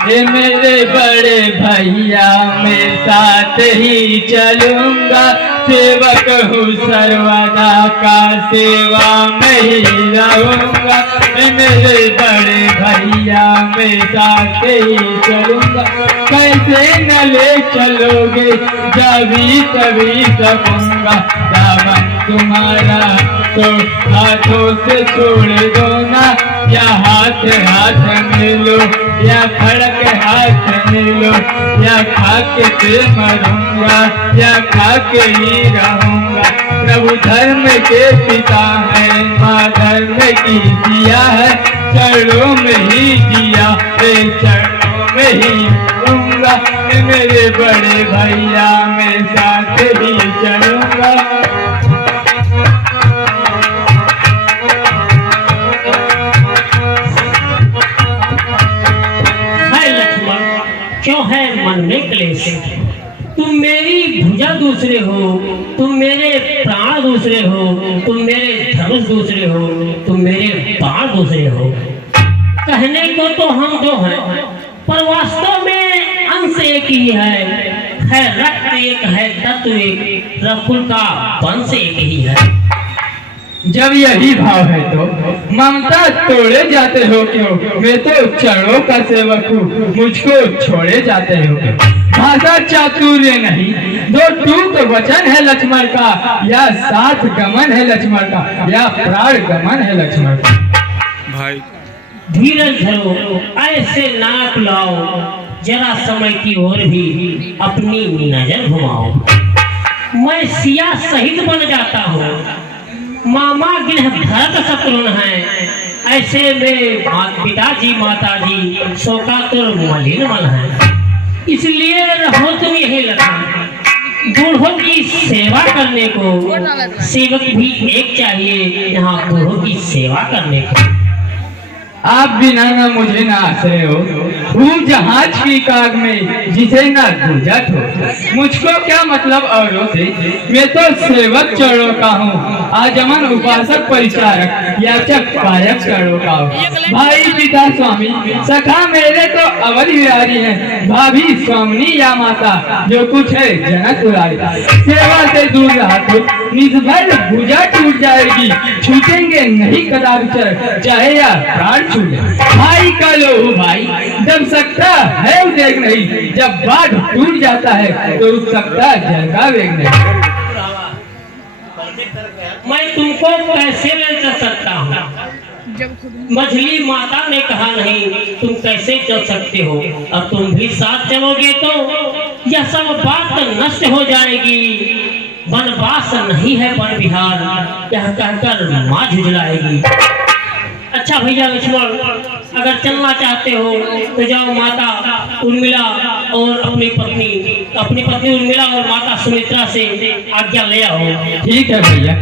ये मेरे बड़े भैया मैं साथ ही चलूंगा, सेवक हूँ सर्वदा का सेवा में ही रहूंगा। ये मेरे बड़े भैया मैं साथ ही चलूंगा, कैसे न ले चलोगे जभी तभी सकूंगा। दामन तुम्हारा तो हाथों से छोड़ दो ना, या हाथ हाथ मिलो या खड़क हाथ मिलो, या खाके पे मरूंगा या खाके ही रहूंगा। प्रभु धर्म के पिता है, माँ धर्म की दिया है, चरणों में ही दिया है, चरणों में ही रहूंगा। मेरे बड़े भैया मैं साथ ही चलूंगा। क्यों है मन में क्लेश? तुम मेरी भुजा दूसरे हो, तुम मेरे प्राण दूसरे हो, तुम मेरे धनुष दूसरे हो, तुम मेरे बाण दूसरे हो। कहने को तो हम दो हैं, पर वास्तव में अंश एक ही है रक्त एक है, तत्व एक, रकुल का वंश एक ही है। जब यही भाव है तो ममता तोड़े जाते हो क्यों? मैं तो चरणों का सेवक हूँ, मुझको छोड़े जाते हो क्यों? भाषा चातुर्य नहीं, दो टूक वचन है लक्ष्मण का, या साथ गमन है लक्ष्मण का, या प्राण गमन है लक्ष्मण का। भाई धीरज धरो, ऐसे नाक लाओ, जरा समय की ओर भी अपनी नजर घुमाओ। मैं सिया शहीद बन जाता हूँ, मामा गिरह भरत शत्रुघ्न है, ऐसे में पिताजी माताजी शोकातुर मलिन मन है। इसलिए रहो तुम यही लखन, बूढ़ों की सेवा करने को सेवक भी एक चाहिए, यहाँ बूढ़ों की सेवा करने को। आप बिना न मुझे न आश्रय हो, हूँ जहाज की काग में जिसे न गुजत हो। मुझको क्या मतलब औरों से, मैं तो सेवक चरणों का हूँ, आजमन उपासक परिचारक याचक पायक चरणों का हूँ। भाई पिता स्वामी सखा मेरे तो अवध विहारी है, भाभी स्वामिनी या माता जो कुछ है जनक दुलारी। सेवा से दूर रहा तो निष्फल भुजा टूट जाएगी, छूटेंगे नहीं कदाचार चाहे या प्राण छूटे। भाई का लोहू भाई जब सकता है उदेग नहीं, जब बाढ़ टूट जाता है तो रुक सकता जल का वेग नहीं। मैं तुमको कैसे ले चल सकता हूँ? मछली माता ने कहा नहीं, तुम कैसे चल सकते हो? अब तुम भी साथ चलोगे तो यह सब बात नष्ट हो जाएगी। वनवास नहीं है वन विहार, यह कहकर माँ झुझलाएगी। अच्छा भैया लक्ष्मण, अगर चलना चाहते हो तो जाओ, माता उर्मिला और अपनी पत्नी उर्मिला और माता सुमित्रा से आज्ञा ले आओ। ठीक है भैया।